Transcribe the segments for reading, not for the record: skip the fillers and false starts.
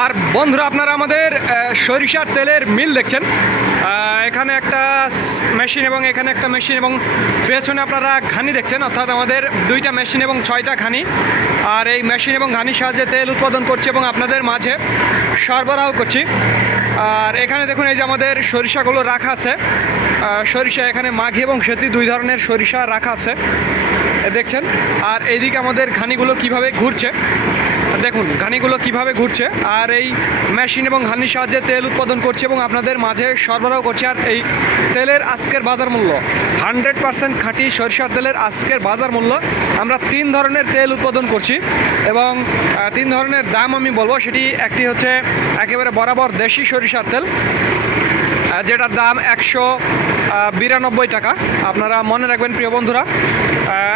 আর বন্ধুরা আপনারা আমাদের সরিষার তেলের মিল দেখছেন। এখানে একটা মেশিন এবং এখানে একটা মেশিন এবং পেছনে আপনারা ঘানি দেখছেন, অর্থাৎ আমাদের দুইটা মেশিন এবং 6টা ঘানি। আর এই মেশিন এবং ঘানির সাহায্যে তেল উৎপাদন করছি এবং আপনাদের মাঝে সরবরাহ করছি। আর এখানে দেখুন এই যে আমাদের সরিষাগুলো রাখা আছে। সরিষা এখানে মাঘি এবং সেতি দুই ধরনের সরিষা রাখা আছে দেখছেন। আর এইদিকে আমাদের ঘানিগুলো কিভাবে ঘুরছে দেখুন, ঘানিগুলো কিভাবে ঘুরছে। আর এই মেশিন এবং ঘানির সাহায্যে তেল উৎপাদন করছে এবং আপনাদের মাঝে সরবরাহ করছে। আর এই তেলের আজকের বাজার মূল্য 100% খাঁটি সরিষার তেলের আজকের বাজার মূল্য। আমরা 3 ধরনের তেল উৎপাদন করছি এবং 3 ধরনের দাম আমি বলবো। সেটি একটি হচ্ছে একেবারে বরাবর দেশি সরিষার তেল, যেটার দাম 192 টাকা। আপনারা মনে রাখবেন প্রিয় বন্ধুরা,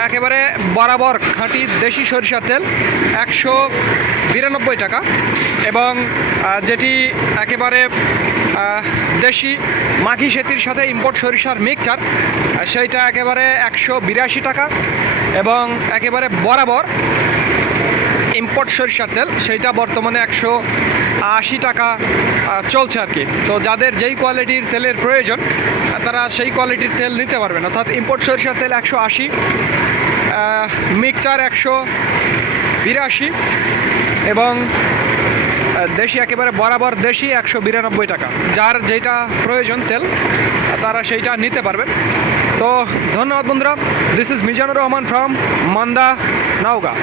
একেবারে বরাবর খাঁটি দেশি সরিষার তেল 192 টাকা। এবং যেটি একেবারে দেশি মাঘি সেতির সাথে ইম্পোর্ট সরিষার মিক্সচার, সেইটা একেবারে 182 টাকা। এবং একেবারে বরাবর ইম্পোর্ট সরিষার তেল সেইটা বর্তমানে 180 টাকা চলছে আর কি। তো যাদের যেই কোয়ালিটির তেলের প্রয়োজন তারা সেই কোয়ালিটির তেল নিতে পারবেন। অর্থাৎ ইম্পোর্ট সরিষার তেল 180, মিক্সচার 182 এবং দেশি একেবারে বরাবর দেশি 192 টাকা। যার যেটা প্রয়োজন তেল তারা সেইটা নিতে পারবেন। তো ধন্যবাদ বন্ধুরা। This is Mizanur Rahman from Manda, Naogaon.